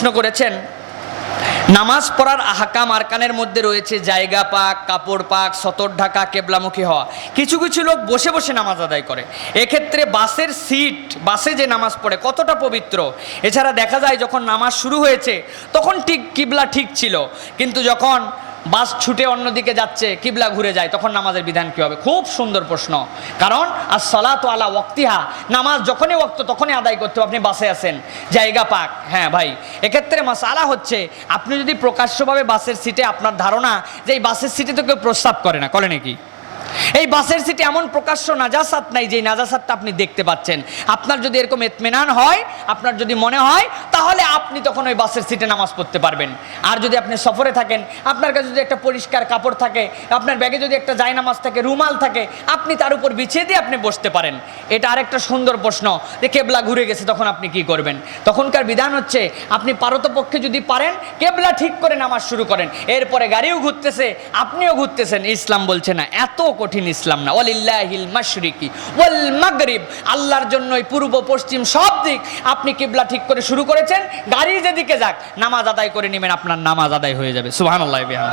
প্রশ্ন করেছেন, নামাজ পড়ার আহাকাম আরকানের মধ্যে রয়েছে জায়গা পাক, কাপড় পাক, সতর ঢাকা, কেবলামুখী হওয়া। কিছু কিছু লোক বসে বসে নামাজ আদায় করে। এক্ষেত্রে বাসের সিট, বাসে যে নামাজ পড়ে, কতটা পবিত্র? এছাড়া দেখা যায় যখন নামাজ শুরু হয়েছে, তখন ঠিক কিবলা ঠিক ছিল। কিন্তু যখন বাস ছুটে অন্যদিকে যাচ্ছে, কিবলা ঘুরে যায়, তখন নামাজের বিধান কী হবে? খুব সুন্দর প্রশ্ন। কারণ আর সলাত আলা ওয়াক্তিহা, নামাজ যখনই ওক্ত তখনই আদায় করতে আপনি বাসে আছেন। জায়গা পাক। হ্যাঁ ভাই, এক্ষেত্রে মাসালা হচ্ছে, আপনি যদি প্রকাশ্যভাবে বাসের সিটে আপনার ধারণা যে এই বাসের সিটে তো কেউ প্রস্তাব করে না, করে নাকি? এই বাসের সিটে এমন প্রকাশ্য নাজাসাত নাই যে নাজাসাতটা আপনি দেখতে পাচ্ছেন। আপনার যদি এরকম এতমেনান হয়, আপনার যদি মনে হয় তাহলে আপনি তখন ওই বাসের সিটে নামাজ পড়তে পারবেন। আর যদি আপনি সফরে থাকেন, আপনার কাছে যদি একটা পরিষ্কার কাপড় থাকে, আপনার ব্যাগে যদি একটা জায়নামাজ থাকে, রুমাল থাকে, আপনি তার উপর বিছিয়ে দিয়ে আপনি বসতে পারেন। এটা আরেকটা সুন্দর প্রশ্ন যে কেবলা ঘুরে গেছে, তখন আপনি কি করবেন? তখনকার বিধান হচ্ছে, আপনি পারতপক্ষে যদি পারেন, কেবলা ঠিক করে নামাজ শুরু করেন। এরপরে গাড়িও ঘুরতেছে, আপনিও ঘুরতেছেন। ইসলাম বলছে না, এত কঠিন ইসলাম না। ওয়ালিল্লাহিল মাশরিকি ওয়াল মাগরিব। আল্লাহর জন্যই পূর্ব, পশ্চিম সব দিক আপনি কেবলা ঠিক করে শুরু করেছেন। গাড়ি যেদিকে যাক, নামাজ আদায় করে নেবেন, আপনার নামাজ আদায় হয়ে যাবে। সুবহানাল্লাহ বিহাম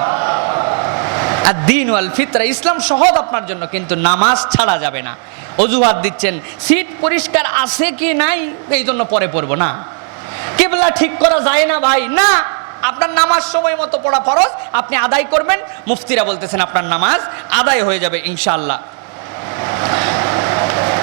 আর দিন ওয়াল ফিতরা, ইসলাম সহজ আপনার জন্য, কিন্তু নামাজ ছাড়া যাবে না। অজুহাত দিচ্ছেন, সিট পরিষ্কার আছে কি নাই? এই জন্য পরে পড়ব, না। কেবলা ঠিক করা যায় না, ভাই? না। আপনার নামাজ সময় মতো পড়া ফরজ, আপনি আদায় করবেন। মুফতিরা বলতেছেন, আপনার নামাজ আদায় হয়ে যাবে, ইনশাআল্লাহ।